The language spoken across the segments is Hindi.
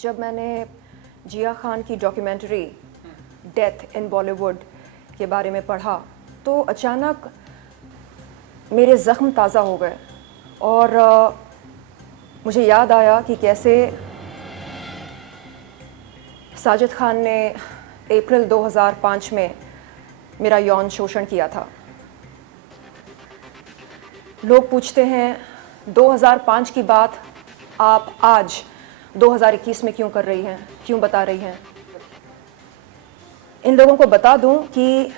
जब मैंने जिया खान की डॉक्यूमेंट्री डेथ इन बॉलीवुड के बारे में पढ़ा तो अचानक मेरे ज़ख्म ताज़ा हो गए और मुझे याद आया कि कैसे साजिद खान ने अप्रैल 2005 में मेरा यौन शोषण किया था। लोग पूछते हैं 2005 की बात आप आज 2021 में क्यों कर रही हैं, क्यों बता रही हैं। इन लोगों को बता दूं कि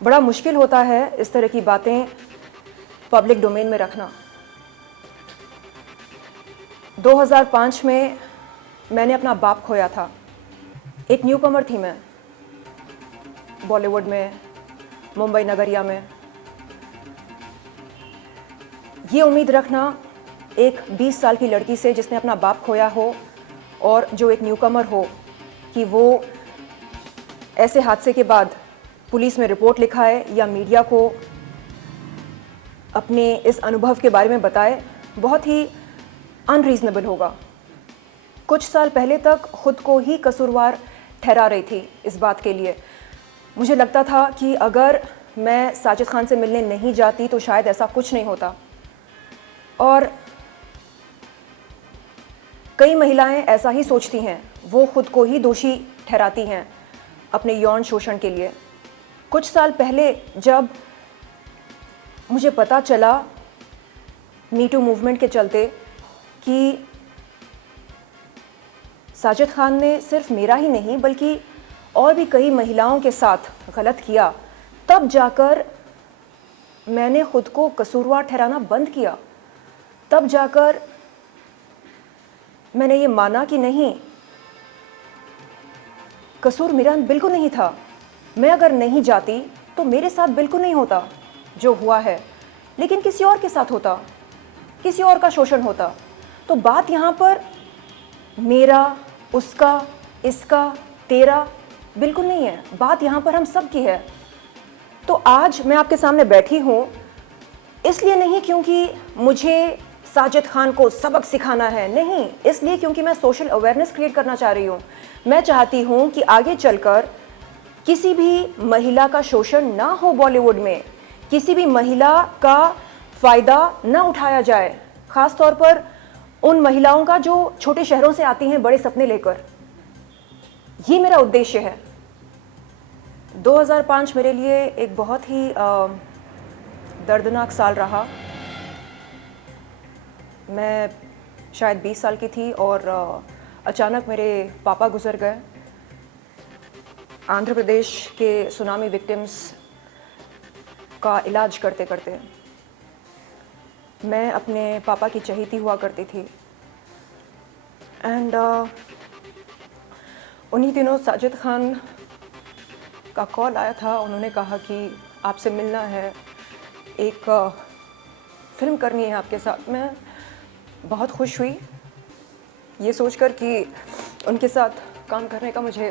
बड़ा मुश्किल होता है इस तरह की बातें पब्लिक डोमेन में रखना। 2005 में मैंने अपना बाप खोया था। एक न्यूकमर थी मैं बॉलीवुड में, मुंबई नगरिया में। ये उम्मीद रखना एक 20 साल की लड़की से जिसने अपना बाप खोया हो और जो एक न्यूकमर हो कि वो ऐसे हादसे के बाद पुलिस में रिपोर्ट लिखाए या मीडिया को अपने इस अनुभव के बारे में बताए, बहुत ही अनरीजनेबल होगा। कुछ साल पहले तक खुद को ही कसूरवार ठहरा रही थी इस बात के लिए। मुझे लगता था कि अगर मैं साजिद खान से मिलने नहीं जाती तो शायद ऐसा कुछ नहीं होता। और कई महिलाएं ऐसा ही सोचती हैं, वो खुद को ही दोषी ठहराती हैं अपने यौन शोषण के लिए। कुछ साल पहले जब मुझे पता चला मी टू मूवमेंट के चलते कि साजिद खान ने सिर्फ मेरा ही नहीं बल्कि और भी कई महिलाओं के साथ गलत किया, तब जाकर मैंने खुद को कसूरवार ठहराना बंद किया। तब जाकर मैंने ये माना कि नहीं, कसूर मेरा बिल्कुल नहीं था। मैं अगर नहीं जाती तो मेरे साथ बिल्कुल नहीं होता जो हुआ है, लेकिन किसी और के साथ होता, किसी और का शोषण होता। तो बात यहाँ पर मेरा, उसका, इसका, तेरा बिल्कुल नहीं है। बात यहाँ पर हम सब की है। तो आज मैं आपके सामने बैठी हूँ इसलिए नहीं क्योंकि मुझे साजिद खान को सबक सिखाना है, नहीं, इसलिए क्योंकि मैं सोशल अवेयरनेस क्रिएट करना चाह रही हूँ। मैं चाहती हूँ कि आगे चलकर किसी भी महिला का शोषण ना हो बॉलीवुड में, किसी भी महिला का फ़ायदा ना उठाया जाए, ख़ास तौर पर उन महिलाओं का जो छोटे शहरों से आती हैं बड़े सपने लेकर। ये मेरा उद्देश्य है। 2005 मेरे लिए एक बहुत ही दर्दनाक साल रहा। मैं शायद 20 साल की थी और अचानक मेरे पापा गुजर गए। आंध्र प्रदेश के सुनामी विक्टिम्स का इलाज करते करते मैं अपने पापा की चहेती हुआ करती थी। एंड उन्हीं दिनों साजिद खान का कॉल आया था। उन्होंने कहा कि आपसे मिलना है, एक फ़िल्म करनी है आपके साथ। मैं बहुत खुश हुई ये सोचकर कि उनके साथ काम करने का मुझे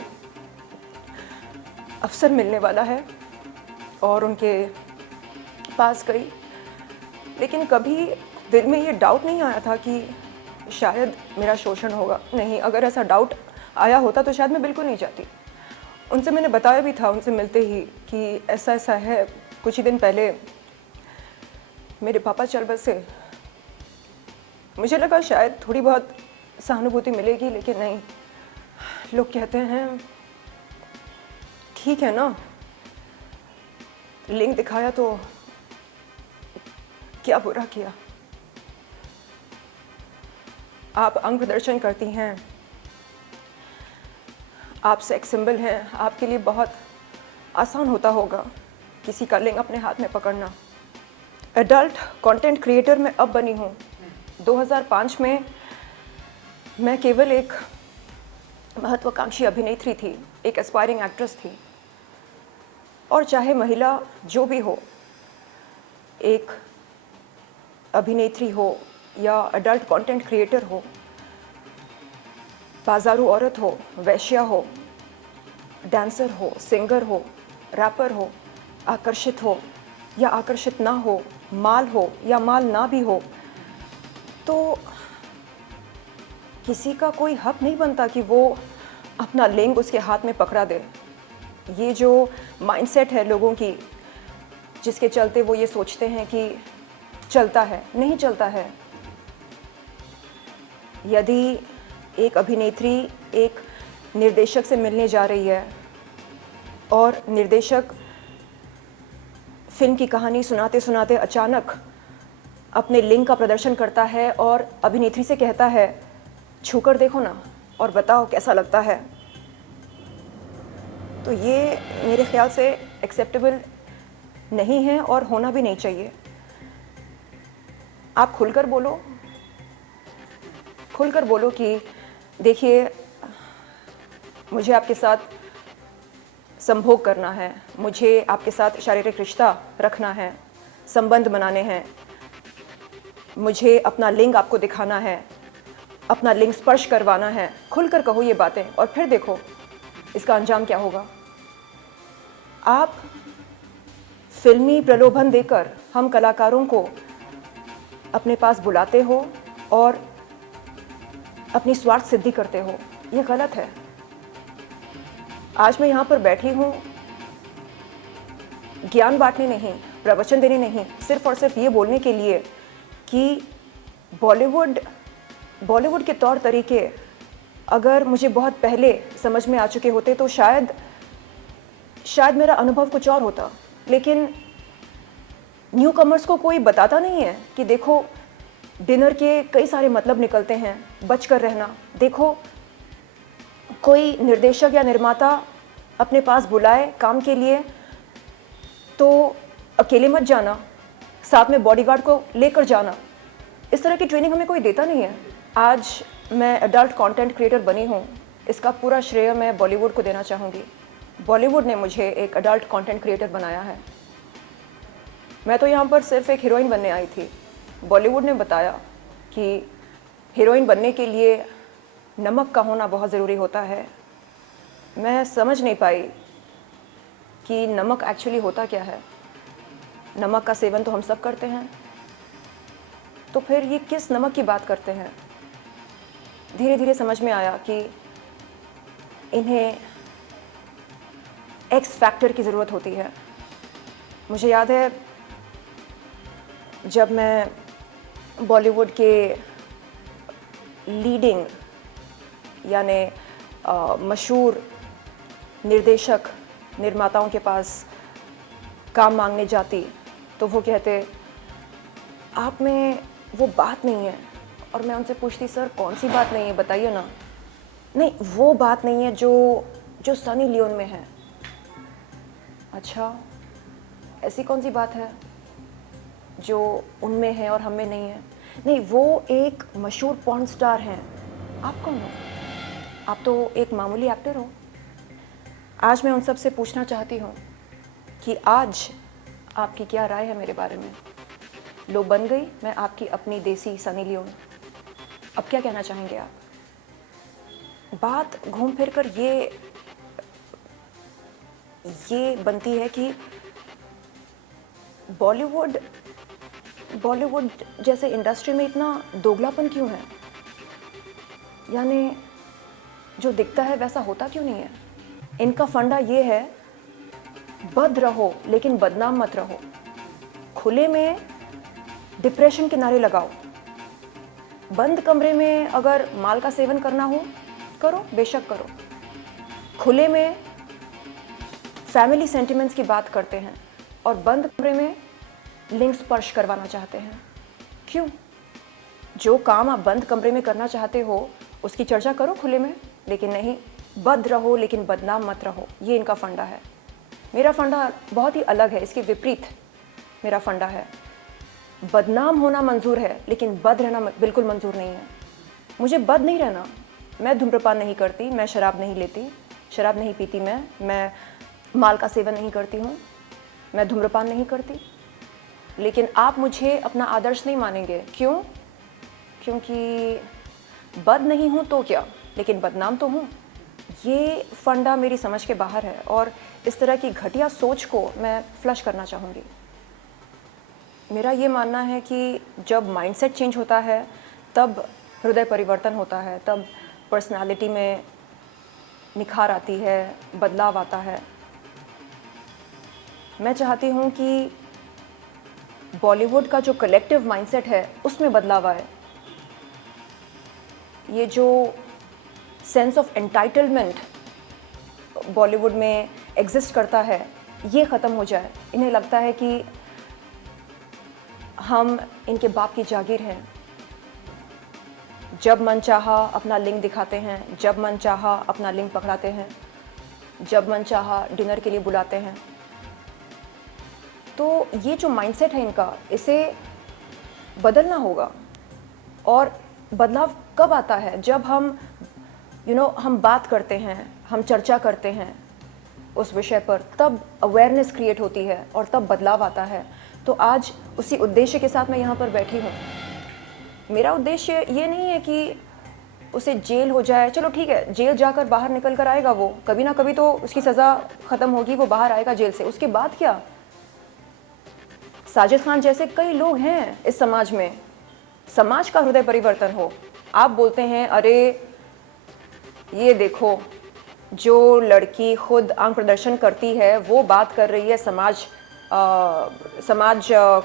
अवसर मिलने वाला है, और उनके पास गई। लेकिन कभी दिल में ये डाउट नहीं आया था कि शायद मेरा शोषण होगा। नहीं, अगर ऐसा डाउट आया होता तो शायद मैं बिल्कुल नहीं जाती। उनसे मैंने बताया भी था उनसे मिलते ही कि ऐसा ऐसा है। कुछ ही दिन पहले मेरे पापा चल बसे। मुझे लगा शायद थोड़ी बहुत सहानुभूति मिलेगी, लेकिन नहीं। लोग कहते हैं ठीक है ना, लिंक दिखाया तो क्या बुरा किया। आप अंग प्रदर्शन करती हैं, आप सेक्स सिंबल हैं, आपके लिए बहुत आसान होता होगा किसी का लिंग अपने हाथ में पकड़ना। एडल्ट कंटेंट क्रिएटर मैं अब बनी हूँ। 2005 में मैं केवल एक महत्वाकांक्षी अभिनेत्री थी, एक एस्पायरिंग एक्ट्रेस थी। और चाहे महिला जो भी हो, एक अभिनेत्री हो या एडल्ट कंटेंट क्रिएटर हो, बाजारू औरत हो, वैश्या हो, डांसर हो, सिंगर हो, रैपर हो, आकर्षित हो या आकर्षित ना हो, माल हो या माल ना भी हो, तो किसी का कोई हक नहीं बनता कि वो अपना लिंग उसके हाथ में पकड़ा दे। ये जो माइंडसेट है लोगों की, जिसके चलते वो ये सोचते हैं कि चलता है, नहीं चलता है। यदि एक अभिनेत्री एक निर्देशक से मिलने जा रही है और निर्देशक फिल्म की कहानी सुनाते सुनाते अचानक अपने लिंग का प्रदर्शन करता है और अभिनेत्री से कहता है, छूकर देखो ना और बताओ कैसा लगता है, तो ये मेरे ख्याल से एक्सेप्टेबल नहीं है और होना भी नहीं चाहिए। आप खुलकर बोलो कि देखिए, मुझे आपके साथ संभोग करना है, मुझे आपके साथ शारीरिक रिश्ता रखना है, संबंध बनाने हैं, मुझे अपना लिंग आपको दिखाना है, अपना लिंग स्पर्श करवाना है। खुलकर कहो ये बातें और फिर देखो इसका अंजाम क्या होगा। आप फिल्मी प्रलोभन देकर हम कलाकारों को अपने पास बुलाते हो और अपनी स्वार्थ सिद्धि करते हो, ये गलत है। आज मैं यहाँ पर बैठी हूँ ज्ञान बांटने नहीं, प्रवचन देने नहीं, सिर्फ और सिर्फ ये बोलने के लिए कि बॉलीवुड के तौर तरीके अगर मुझे बहुत पहले समझ में आ चुके होते तो शायद मेरा अनुभव कुछ और होता। लेकिन न्यू कमर्स को कोई बताता नहीं है कि देखो डिनर के कई सारे मतलब निकलते हैं, बच कर रहना। देखो कोई निर्देशक या निर्माता अपने पास बुलाए काम के लिए तो अकेले मत जाना, साथ में बॉडीगार्ड को लेकर जाना। इस तरह की ट्रेनिंग हमें कोई देता नहीं है। आज मैं एडल्ट कंटेंट क्रिएटर बनी हूँ, इसका पूरा श्रेय मैं बॉलीवुड को देना चाहूँगी। बॉलीवुड ने मुझे एक एडल्ट कंटेंट क्रिएटर बनाया है। मैं तो यहाँ पर सिर्फ एक हीरोइन बनने आई थी। बॉलीवुड ने बताया कि हीरोइन बनने के लिए नमक का होना बहुत ज़रूरी होता है। मैं समझ नहीं पाई कि नमक एक्चुअली होता क्या है। नमक का सेवन तो हम सब करते हैं, तो फिर ये किस नमक की बात करते हैं। धीरे धीरे समझ में आया कि इन्हें एक्स फैक्टर की ज़रूरत होती है। मुझे याद है जब मैं बॉलीवुड के लीडिंग यानी मशहूर निर्देशक निर्माताओं के पास काम मांगने जाती तो वो कहते आप में वो बात नहीं है। और मैं उनसे पूछती सर कौन सी बात नहीं है, बताइए ना। नहीं, वो बात नहीं है जो सनी लियोन में है। अच्छा, ऐसी कौन सी बात है जो उनमें है और हम में नहीं है? नहीं, वो एक मशहूर पॉर्न स्टार हैं। आप कौन हो? आप तो एक मामूली एक्टर हो। आज मैं उन सब से पूछना चाहती हूँ कि आज आपकी क्या राय है मेरे बारे में। लो बन गई मैं आपकी अपनी देसी सनी लियोन। अब क्या कहना चाहेंगे आप? बात घूम फिर कर ये बनती है कि बॉलीवुड जैसे इंडस्ट्री में इतना दोगलापन क्यों है? यानी जो दिखता है वैसा होता क्यों नहीं है? इनका फंडा ये है, बद रहो लेकिन बदनाम मत रहो। खुले में डिप्रेशन के नारे लगाओ। बंद कमरे में अगर माल का सेवन करना हो करो, बेशक करो। खुले में फैमिली सेंटिमेंट्स की बात करते हैं और बंद कमरे में लिंग स्पर्श करवाना चाहते हैं। क्यों? जो काम आप बंद कमरे में करना चाहते हो उसकी चर्चा करो खुले में, लेकिन नहीं, बद रहो लेकिन बदनाम मत रहो। ये इनका फंडा है। मेरा फंडा बहुत ही अलग है, इसके विपरीत मेरा फंडा है। बदनाम होना मंजूर है लेकिन बद रहना बिल्कुल मंजूर नहीं है। मुझे बद नहीं रहना। मैं धूम्रपान नहीं करती, मैं शराब नहीं लेती, शराब नहीं पीती, मैं माल का सेवन नहीं करती हूँ, मैं धूम्रपान नहीं करती। लेकिन आप मुझे अपना आदर्श नहीं मानेंगे। क्यों? क्योंकि बद नहीं हूँ तो क्या, लेकिन बदनाम तो हूँ। ये फंडा मेरी समझ के बाहर है और इस तरह की घटिया सोच को मैं फ्लश करना चाहूँगी। मेरा ये मानना है कि जब माइंडसेट चेंज होता है तब हृदय परिवर्तन होता है, तब पर्सनालिटी में निखार आती है, बदलाव आता है। मैं चाहती हूँ कि बॉलीवुड का जो कलेक्टिव माइंडसेट है उसमें बदलाव आए। ये जो सेंस ऑफ एंटाइटलमेंट बॉलीवुड में एग्जिस्ट करता है, ये ख़त्म हो जाए। इन्हें लगता है कि हम इनके बाप की जागीर हैं। जब मन चाहा अपना लिंग दिखाते हैं, जब मन चाहा अपना लिंग पकड़ाते हैं, जब मन चाहा डिनर के लिए बुलाते हैं। तो ये जो माइंडसेट है इनका, इसे बदलना होगा। और बदलाव कब आता है? जब हम हम बात करते हैं, हम चर्चा करते हैं उस विषय पर, तब अवेयरनेस क्रिएट होती है और तब बदलाव आता है। तो आज उसी उद्देश्य के साथ मैं यहाँ पर बैठी हूँ। मेरा उद्देश्य ये नहीं है कि उसे जेल हो जाए। चलो ठीक है, जेल जाकर बाहर निकल कर आएगा वो, कभी ना कभी तो उसकी सज़ा ख़त्म होगी, वो बाहर आएगा जेल से। उसके बाद क्या? साजिद खान जैसे कई लोग हैं इस समाज में, समाज का हृदय परिवर्तन हो। आप बोलते हैं अरे ये देखो, जो लड़की खुद अंग प्रदर्शन करती है वो बात कर रही है समाज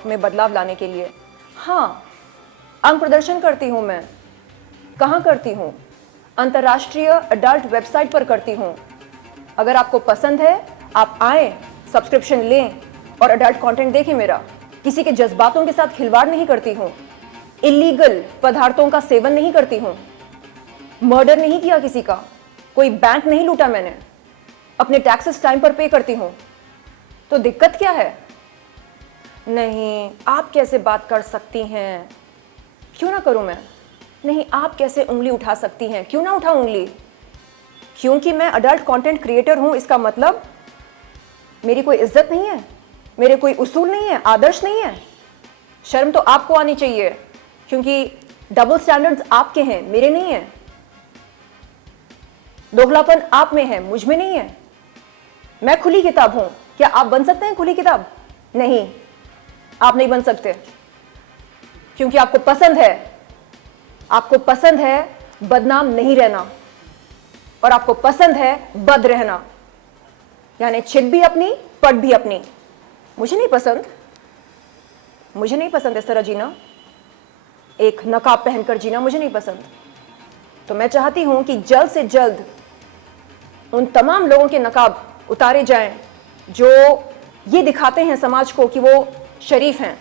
में बदलाव लाने के लिए। हाँ, अंग प्रदर्शन करती हूँ मैं। कहाँ करती हूँ? अंतर्राष्ट्रीय अडल्ट वेबसाइट पर करती हूँ। अगर आपको पसंद है, आप आएँ, सब्सक्रिप्शन लें और अडल्ट कंटेंट देखें मेरा। किसी के जज्बातों के साथ खिलवाड़ नहीं करती हूँ, इलीगल पदार्थों का सेवन नहीं करती हूँ, मर्डर नहीं किया किसी का, कोई बैंक नहीं लूटा मैंने, अपने टैक्सेस टाइम पर पे करती हूँ। तो दिक्कत क्या है? नहीं, आप कैसे बात कर सकती हैं? क्यों ना करूं मैं? नहीं, आप कैसे उंगली उठा सकती हैं? क्यों ना उठाऊं उंगली? क्योंकि मैं अडल्ट कंटेंट क्रिएटर हूं, इसका मतलब मेरी कोई इज्जत नहीं है, मेरे कोई उसूल नहीं है, आदर्श नहीं है? शर्म तो आपको आनी चाहिए, क्योंकि डबल स्टैंडर्ड्स आपके हैं, मेरे नहीं है। दोगलापन आप में है, मुझ में नहीं है। मैं खुली किताब हूं। क्या आप बन सकते हैं खुली किताब? नहीं, आप नहीं बन सकते, क्योंकि आपको पसंद है बदनाम नहीं रहना, और आपको पसंद है बद रहना, यानी छिप भी अपनी, पट भी अपनी। मुझे नहीं पसंद इस तरह जीना, एक नकाब पहनकर जीना मुझे नहीं पसंद। तो मैं चाहती हूं कि जल्द से जल्द उन तमाम लोगों के नकाब उतारे जाएं जो ये दिखाते हैं समाज को कि वो शरीफ हैं।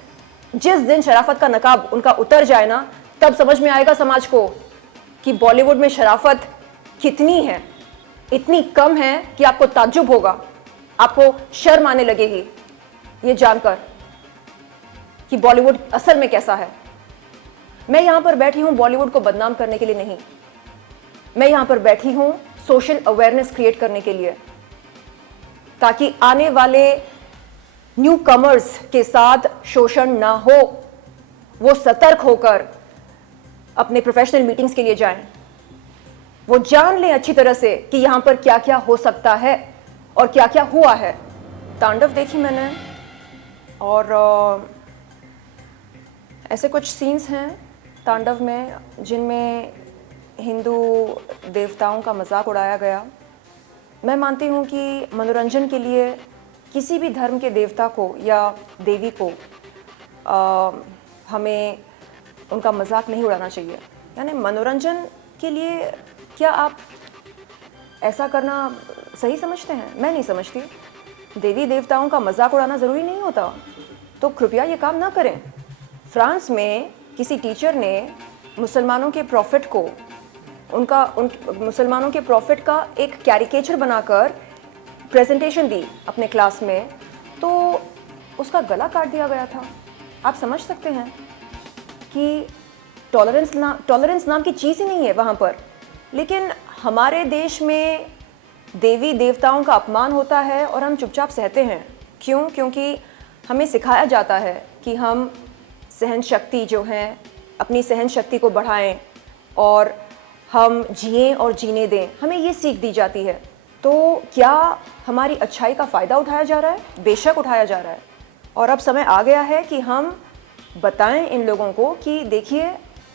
जिस दिन शराफत का नकाब उनका उतर जाए ना, तब समझ में आएगा समाज को कि बॉलीवुड में शराफत कितनी है। इतनी कम है कि आपको ताज्जुब होगा, आपको शर्म आने लगेगी ये जानकर कि बॉलीवुड असल में कैसा है। मैं यहां पर बैठी हूं बॉलीवुड को बदनाम करने के लिए नहीं, मैं यहां पर बैठी हूं सोशल अवेयरनेस क्रिएट करने के लिए, ताकि आने वाले न्यू कमर्स के साथ शोषण ना हो। वो सतर्क होकर अपने प्रोफेशनल मीटिंग्स के लिए जाएं, वो जान लें अच्छी तरह से कि यहां पर क्या क्या हो सकता है और क्या क्या हुआ है। तांडव देखी मैंने, और ऐसे कुछ सीन्स हैं तांडव में जिनमें हिंदू देवताओं का मजाक उड़ाया गया। मैं मानती हूँ कि मनोरंजन के लिए किसी भी धर्म के देवता को या देवी को हमें उनका मजाक नहीं उड़ाना चाहिए। यानी मनोरंजन के लिए क्या आप ऐसा करना सही समझते हैं? मैं नहीं समझती। देवी देवताओं का मजाक उड़ाना ज़रूरी नहीं होता, तो कृपया ये काम ना करें। फ्रांस में किसी टीचर ने मुसलमानों के प्रॉफिट को मुसलमानों के प्रॉफिट का एक कैरिकेचर बनाकर प्रेजेंटेशन दी अपने क्लास में, तो उसका गला काट दिया गया था। आप समझ सकते हैं कि टॉलरेंस नाम की चीज़ ही नहीं है वहाँ पर। लेकिन हमारे देश में देवी देवताओं का अपमान होता है और हम चुपचाप सहते हैं। क्यों? क्योंकि हमें सिखाया जाता है कि हम सहन शक्ति जो है, अपनी सहन शक्ति को बढ़ाएं और हम जिएं और जीने दें, हमें ये सीख दी जाती है। तो क्या हमारी अच्छाई का फ़ायदा उठाया जा रहा है? बेशक उठाया जा रहा है। और अब समय आ गया है कि हम बताएं इन लोगों को कि देखिए,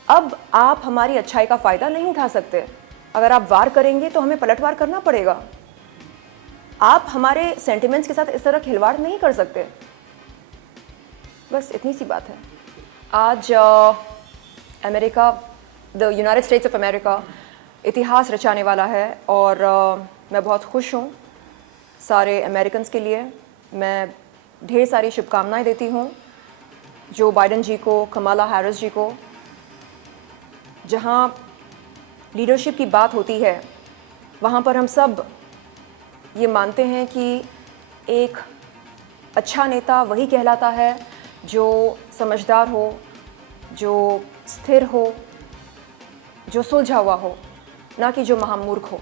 अब आप हमारी अच्छाई का फ़ायदा नहीं उठा सकते। अगर आप वार करेंगे तो हमें पलटवार करना पड़ेगा। आप हमारे सेंटिमेंट्स के साथ इस तरह खिलवाड़ नहीं कर सकते। बस इतनी सी बात है। आज America, the United states of America इतिहास रचाने वाला है और मैं बहुत खुश हूँ। सारे अमेरिकन्स के लिए मैं ढेर सारी शुभकामनाएं देती हूँ, जो बाइडेन जी को, कमाला हैरिस जी को। जहाँ लीडरशिप की बात होती है वहाँ पर हम सब ये मानते हैं कि एक अच्छा नेता वही कहलाता है जो समझदार हो, जो स्थिर हो, जो सुलझा हुआ हो, ना कि जो महामूर्ख हो।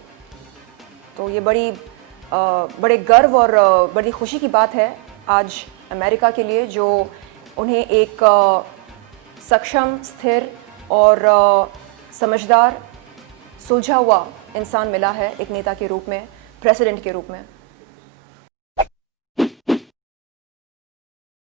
तो ये बड़े गर्व और बड़ी खुशी की बात है आज अमेरिका के लिए, जो उन्हें एक सक्षम, स्थिर और समझदार, सुलझा हुआ इंसान मिला है, एक नेता के रूप में, प्रेसिडेंट के रूप में।